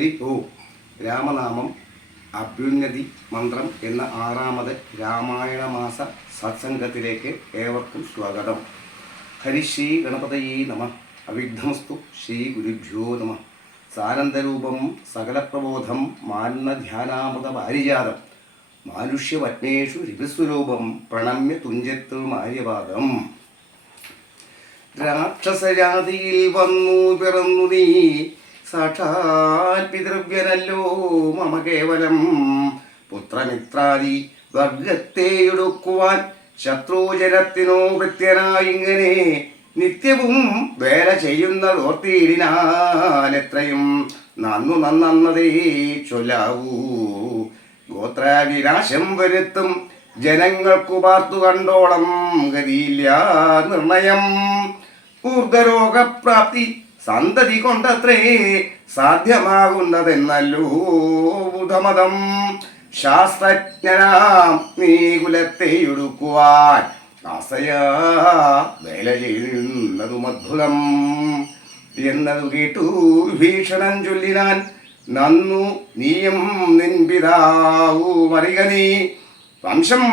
ഹരി ഓ രാമനാമം അഭ്യുന്നതി മന്ത്രം എന്ന ആറാമത് രാമായണ മാസ സത്സംഗത്തിലേക്ക് ഏവർക്കും സ്വാഗതം. ഹരി ശ്രീ ഗണപതയേ നമ. അവിഘ്നമസ്തു ശ്രീ ഗുരുഭ്യോ നമ. സാനന്ദരൂപം സകലപ്രബോധം മാന്ന ധ്യാനാമൃത പാരിജാതം. മാനുഷ്യവജ്ഞേഷു രവിസ്വരൂപം പ്രണമ്യ തുഞ്ചത്ത് മാര്യവാദം. രാക്ഷസജാതിയിൽ വന്നു പിറന്നു നീ. സാക്ഷാൽ പിതൃവ്യനല്ലോ മമ കേവലം പുത്രമിത്രാദി വർഗത്തെ എടുക്കുവാൻ ശത്രുജനത്തിനോ വൃത്യനായിങ്ങനെ നിത്യവും വേല ചെയ്യുന്നതോർത്തിയിടിനാൽ എത്രയും നന്നു നന്നതേ ചൊല്ലാവൂ. ഗോത്രവിനാശം വരുത്തും ജനങ്ങൾക്കു പാർത്തു കണ്ടോളം ഗതിയില്ല നിർണയം. ഊർധരോഗപ്രാപ്തി സന്തതി കൊണ്ടത്രേ സാധ്യമാകുന്നതെന്നല്ലോ ബുധമതം. ശാസ്ത്രജ്ഞനാം നീ കുലത്തെ ഒടുക്കുവാൻ ആസയാ വേല ചെയ്യുന്നതും അദ്ഭുതം എന്നതു കേട്ടു ഭീഷണൻ ചൊല്ലിനാൻ നന്നു നീയും നിൻ പിതാവൂ മറിക നീ. വംശം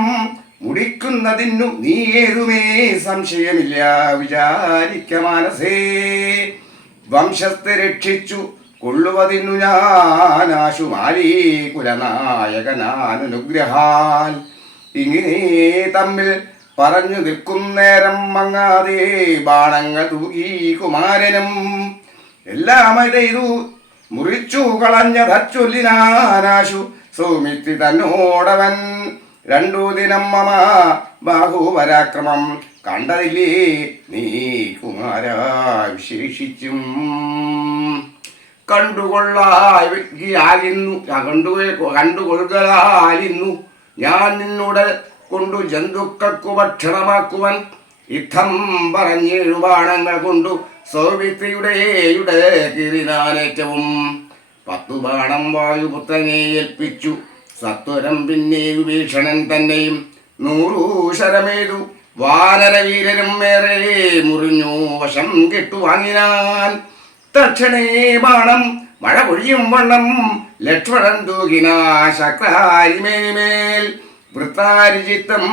മുടിക്കുന്നതിനു നീ ഏതുമേ സംശയമില്ല വിചാരിക്ക മാനസേ. വംശത്തെ രക്ഷിച്ചു കൊള്ളുവതിനു ഞാൻ ആശുമാരി കുലനായകനാനുഗ്രഹാൽ ഇങ്ങനെ തമ്മിൽ പറഞ്ഞു നിൽക്കുന്നേരം മങ്ങാതെ ബാണങ്ങൾ തൂകി കുമാരനും എല്ലാം ചെയ്തു മുറിച്ചു കളഞ്ഞ ചൊല്ലിനാനാശു സൗമിത്രി തന്നോടവൻ രണ്ടു ദിനം മമ ബാഹുപരാക്രമം കണ്ടതില്ലേ? നീ കുമാര വിശേഷിച്ചും. കണ്ടുകൊള്ളായിരുന്നു കണ്ടു കണ്ടുകൊള്ളുകയായിരുന്നു ഞാൻ നിന്നോട് കൊണ്ടു ജന്തുക്കൾക്കു ഭക്ഷണമാക്കുവൻ യുദ്ധം പറഞ്ഞേഴു ബാണങ്ങൾ കൊണ്ടു സൗമിത്രിയുടെ യുടെ കിരിനാനേറ്റവും പത്തു ബാണം വായുപുത്രനെ ഏൽപ്പിച്ചു. സത്വരം പിന്നെ വിഭീഷണൻ തന്നെയും നൂറൂശരമേതു വാനരവീരനും മേറെ മുറിഞ്ഞു വശം കെട്ടുവാങ്ങിനാൻ. തക്ഷണേ ബാണം മഴ പൊഴിയും വണ്ണം ലക്ഷ്മണൻ തൂകിനാശക്രാരിമേമേൽ വൃത്താരിചിത്തം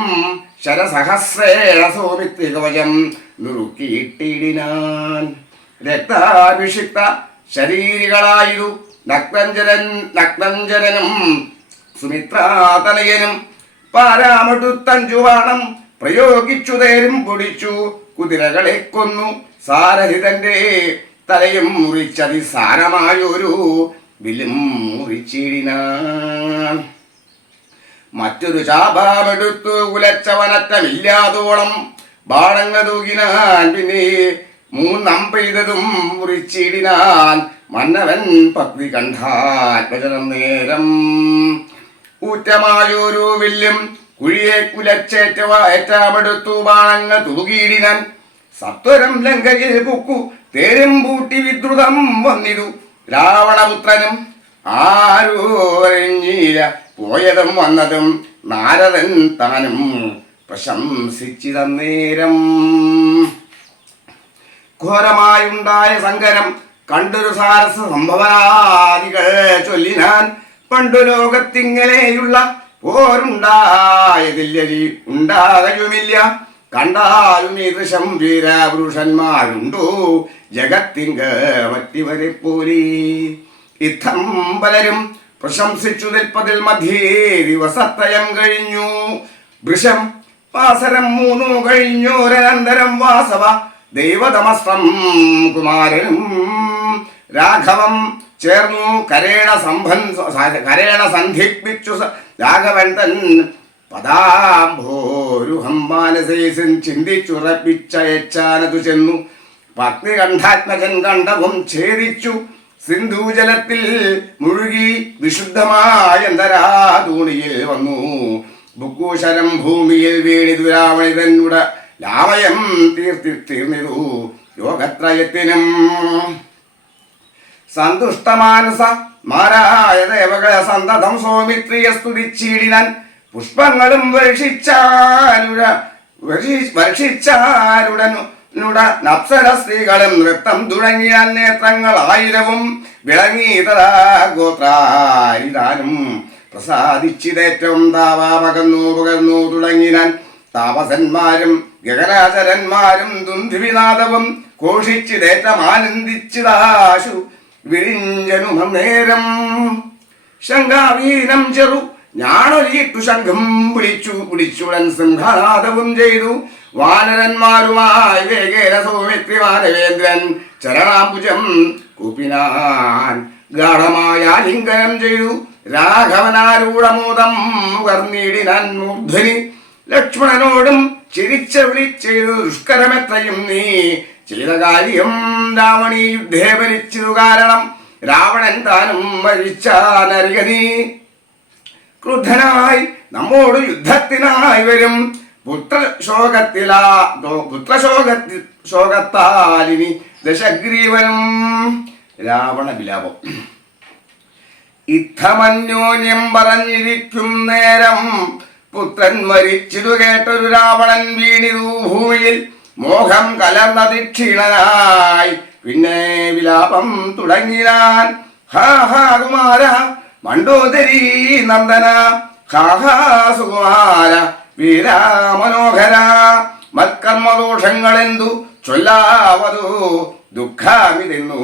ശരസഹസ്രേണ സോമിത്രി കവചം നുറുക്കിയിട്ടിടിനാൻ. രക്താഭിഷിക്ത ശരീരികളായിരു നക്തഞ്ചരൻ നക്തഞ്ചരനും സുമിത്രാതനയനും പാരാമടുത്തഞ്ചുവാണം പ്രയോഗിച്ചു തേരും പൊടിച്ചു കുതിരകളെ കൊന്നു സാരഹിതന്റെ തലയും മുറിച്ചതി സാരമായൊരു വിലും മുറിച്ചിടിനാൻ മറ്റൊരു ശാപമെടുത്തു കുലച്ചവനറ്റമില്ലാതോളം ബാണങ്ങ തൂകിനാൻ പിന്നെ മൂന്നാം പെയ്തതും മുറിച്ചിടിനാൻ മന്നവൻ പത്നി കണ്ടാൽ ഭജനം നേരം ഊറ്റമായൊരു വില്ലും കുഴിയെ കുലച്ചേറ്റവ ഏറ്റമെടുത്തു ബാണങ്ങ തൂകിയിടിനാൻ സത്വരം ലങ്കയിൽ പൊക്കു തേരും പൂട്ടി വിദ്രുതം വന്നിതു. രാവണപുത്രനും ആരോഞ്ഞീര പോയതും വന്നതും നാരദൻ താനും പ്രശംസിച്ചിതന്നേരം. ഘോരമായുണ്ടായ സങ്കരം കണ്ടൊരു സാരസ സംഭവനാദികൾ ചൊല്ലിനാൻ പണ്ടു ലോകത്തിങ്ങനെയുള്ള പോരുണ്ടായതില്ലരി ഉണ്ടാകയുമില്ല കണ്ടാലും ഈദൃശം വീരപുരുഷന്മാരുണ്ടോ? ജഗത്തിങ്ക മറ്റിവരെ പോലെ ഇത്തം പലരും പ്രശംസിച്ചു നിൽപ്പതിൽ മധ്യേ ദിവസത്രയം കഴിഞ്ഞു. വൃഷം വാസരം മൂന്നു കഴിഞ്ഞോരനന്തരം വാസവ ദൈവതമസ്വം കുമാരനും രാഘവം ചേർന്നു. കരേണ സംഭൻ കരേണ സന്ധിപ്പിച്ചു രാഘവന്തൻ തൻ പദാംഭോരുഹം മാനസേസൻ ചിന്തിച്ചുറപ്പിച്ചയച്ചാനതു ചെന്നു. പത്നി കണ്ഠാത്മജൻ കണ്ടവും ഛേദിച്ചു. സിന്ധുജലത്തിൽ മുഴുകി വിശുദ്ധമായ തൂണിയിൽ വന്നു. ബുക്കൂശരം ഭൂമിയിൽ വീണിതു രാവണിതന്നുട ലാമയം തീർത്തി തീർന്നിതു. യോഗത്രയത്തിനും സന്തുഷ്ടമാനസ മാരായ ദേവകളെ സന്തതം സൗമിത്രിയെ സ്തുതിച്ചിടിനാൻ. പുഷ്പങ്ങളും വർഷിച്ചാരുട വർഷിച്ചാരുടനുട വർഷിച്ചാരുടനു നുട നപ്സര സ്ത്രീകളും നൃത്തം തുടങ്ങിയ നേത്രങ്ങൾ ആയിരവും വിളങ്ങിയതാ ഗോത്രാരിതാനും. പ്രസാദിച്ചിതേറ്റവും താവാ പകന്നു പകർന്നു തുടങ്ങിനാൻ. താപസന്മാരും ഗഗരാചരന്മാരും ദുന്ധിവിനാദവും ഘോഷിച്ചിതേറ്റം ആനന്ദിച്ചിതാശു. വിഴിഞ്ചനും നേരം. ശങ്കാവീനം ചെറു. ഞാനൊലിയിട്ടു ശംഖം വിളിച്ചു വിളിച്ചുടൻ സിംഹനാദവും ചെയ്തു. വാനരന്മാരുമായി വേഗേന സൗമിത്രി വാനവേന്ദ്രൻ ചരണാംബുജം കുപ്പിനാൻ ഗാഠമായ ലിംഗനം ചെയ്തു. രാഘവനാരൂഢമോദം മുകർന്നീടിനാൻ മൂർധനി. ലക്ഷ്മണനോടും ചിരിച്ച വിളിച്ചു ദുഷ്കരമെത്രയും നീ ചെയ്ത കാര്യം രാവണി യുദ്ധേ ഭരിച്ചതു കാരണം രാവണൻ താനും മരിച്ച നീ ക്രുദ്ധനായി നമ്മോട് യുദ്ധത്തിനായി വരും. പുത്രശോകത്തിലാ പുത്രശോകത്തി ശോകത്താലിനി ദശഗ്രീവനും. രാവണ വിലാപം. ഇത്തമന്യോന്യം പറഞ്ഞിരിക്കും നേരം. പുത്രൻ മരിച്ചിതു കേട്ടൊരു രാവണൻ വീണിതു ഭൂമിയിൽ. മോഹം കലർന്നതിക്ഷീണനായി പിന്നെ വിലാപം തുടങ്ങിനാൻ ഹാ ഹാ കുമാര മണ്ടോദരി നന്ദന. ഹാ ഹാ സുകുമാര വീരാമനോഹര. മത്കർമ്മദോഷങ്ങളെന്തു ചൊല്ലാവതു? ദുഃഖമിതെന്നു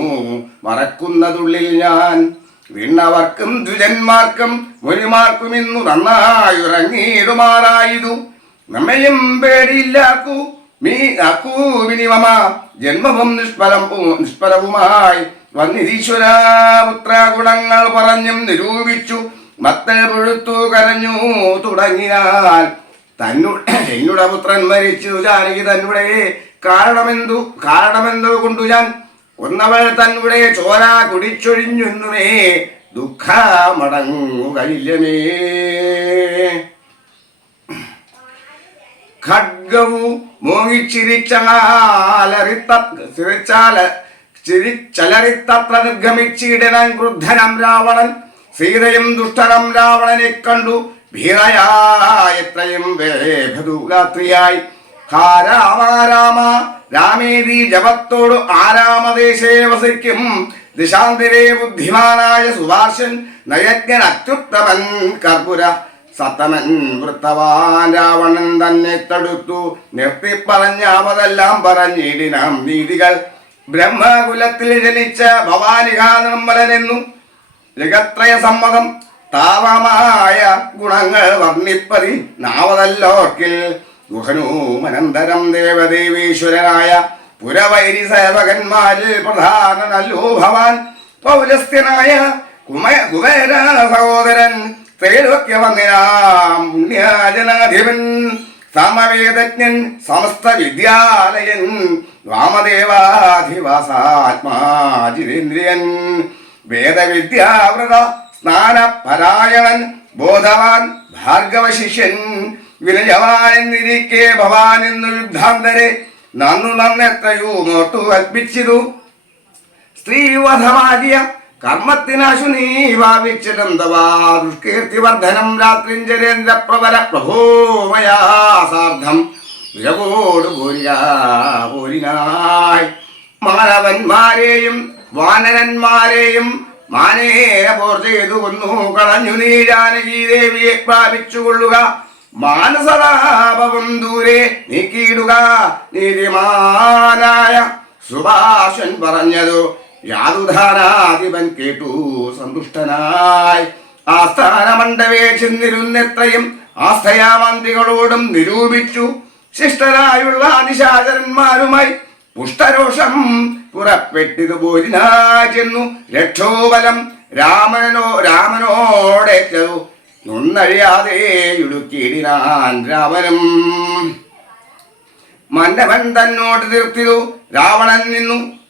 മറക്കുന്നതുള്ളിൽ ഞാൻ. വീണവർക്കും ദ്വിജന്മാർക്കും മുനിമാർക്കും ഇന്നു നന്നായി ഉറങ്ങിയിടുമാറായിരുന്നു നമ്മയും പേടിയില്ലാക്കൂ. മീ അക്കൂവിനിമ ജന്മവും നിഷ്ഫലം നിഷ്ഫലവുമായി വന്നിരീശ്വര പുത്ര ഗുണങ്ങൾ പറഞ്ഞും നിരൂപിച്ചു. മത്ത പുഴുത്തു കരഞ്ഞു തുടങ്ങിയാൽ തന്നു എന്നുടെ പുത്രൻ മരിച്ചു. ജാനകി തന്നെ കാരണമെന്തു കാരണമെന്തു കൊണ്ടു ഞാൻ? ഒന്നവൾ തന്നെ ചോര കുടിച്ചൊഴിഞ്ഞുന്നുമേ. ദുഃഖമടങ്ങുകയില്ലമേ. ഖഡ്ഗവു ചിരിച്ചലറിത്തത്ര നിർഗമിച്ചിടനൻ ക്രുദ്ധനം രാവണൻ. സീതയും ദുഷ്ടനം രാവണനെ കണ്ടു. ഭീരയായത്രയും വേഭതുരാത്രിയായി ഹാ രാമ രാമ രാമേതി ജപത്തോട് ആരാമദേശേ വസിക്കും. ദിശാന്തിരേ ബുദ്ധിമാനായ സുഭാഷൻ നയജ്ഞൻ അത്യുത്തമൻ കർപ്പുര സത്തമൻ വൃത്തവാൻ രാവണൻ തന്നെ തടുത്തു. നിർത്തിപ്പറഞ്ഞ അവതെല്ലാം പറഞ്ഞിടിനാം നീതികൾ ബ്രഹ്മകുലത്തിൽ ജനിച്ച ഭവാനികാ നിർമ്മലനെന്നു ജഗത്രയ സമ്മതം. താവമായ ഗുണങ്ങൾ വർണിപ്പതി നാവതല്ലോർക്കിൽ. ഗുഹനൂമനന്തരം ദേവദേവീശ്വരനായ പുരവൈരി സേവകന്മാരിൽ പ്രധാനനല്ലോ ഭവാൻ പൗലസ്ത്യനായ കുമ കുബേര സഹോദരൻ. ത്രൈലോക്യവന്ദിനാം പുണ്യജനാധിപൻ സമവേദജ്ഞൻ സമസ്ത വിദ്യാലയൻ വാമദേവാധിവാസാത്മാജിതേന്ദ്രിയൻ വേദവിദ്യാവൃത സ്നാനപരായണൻ ബോധവാൻ ഭാർഗവശിഷ്യൻ വിനയവാനെന്നിരിക്കെ ഭവാൻ എന്നു യുദ്ധാന്തരെ നന്നു നന്നെത്രയോ നോട്ടു കൽപ്പിച്ചിതു. സ്ത്രീവധമാകിയ കർമ്മത്തിനാശു നീ ഭാവിച്ചിടന്തവാ ദുഷ്കീർത്തിവർദ്ധനം രാത്രിഞ്ചരേന്ദ്ര പ്രവര പ്രഭോമയാ സാർദ്ധം. മാനവന്മാരെയും വാനരന്മാരെയും മാനേന പോർ ചെയ്തു കൊന്നു. കളഞ്ഞു നീ ജാനകി ദേവിയെ പ്രാപിച്ചുകൊള്ളുക. മാനസതാപവും ദൂരെ നീക്കിയിടുക. നീതിമാനായ സുഭാഷൻ പറഞ്ഞതു. യാതുധാനാധിപൻ കേട്ടു സന്തുഷ്ടനായി. ആസ്ഥാന മണ്ഡവേ ചെന്നിരുന്നെത്രയും ആസ്ഥയാമന്ത്രികളോടും നിരൂപിച്ചു. ശിഷ്ടരായുള്ള അതിശാചരന്മാരുമായി പുഷ്ടരോഷം പുറപ്പെട്ടിതു പോരിനാ ചെന്നു. രക്ഷോബലം രാമനോ രാമനോടെ നൊന്നഴിയാതെ ഇടുക്കിയിടിനാൻ രാമനും മന്നവൻ തന്നോട് തീർത്തിതു. രാവണൻ നിന്നു.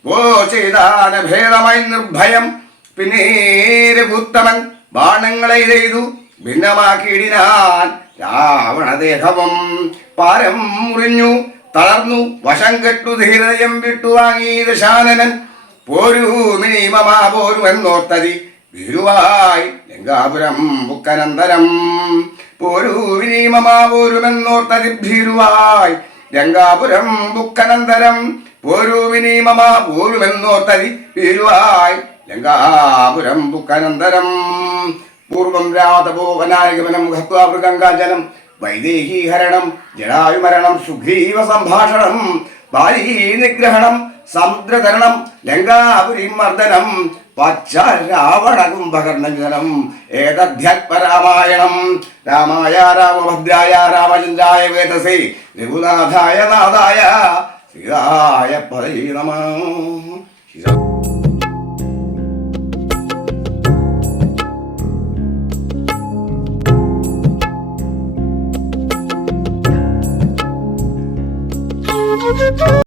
ഭേദമായി നിർഭയം. പിന്നീര് ഭൂത്തമൻ ബാണങ്ങളെ ചെയ്തു ഭിന്നമാക്കിയിടിനാൻ രാവണദേഹവും പാരം മുറിഞ്ഞു. തളർന്നു. വശം കെട്ടു. ധീരതയം വിട്ടുവാങ്ങി ദശാനനൻ പോരൂ മിനിമമാ പോരു എന്നോർത്തതി. ഭീരുവായി ലങ്കാപുരം ബുക്കനന്തരം. പോരൂ വിനീമമാ പോരുമെന്നോർത്തതി. ഭീരുവായി ലങ്കാപുരം ബുക്കനന്തരം. പോരൂ മമ പോരുമെന്നോർത്തരി പേരുവായി. ലങ്കാപുരം ബുക്കനന്തരം പൂർവം രാതപോവനായകമനം ഹത്വാമൃഗംഗാജലം വൈദേഹീഹരണം ജടായുമരണം സുഗ്രീവ സംഭാഷണം ബാലീ നിഗ്രഹണം സമുദ്രതരണം ലങ്കാപുരി മർദ്ദനം പച്ച രാവണ കുംഭകർണജനം ഏതധ്യാത്മരാമായണം രാമായ രാമഭദ്രായ രാമചന്ദ്രായ വേദസേ രഘുനാഥായ നാഥായ ஸ்ரீராய பதை நம ஸ்ரீரா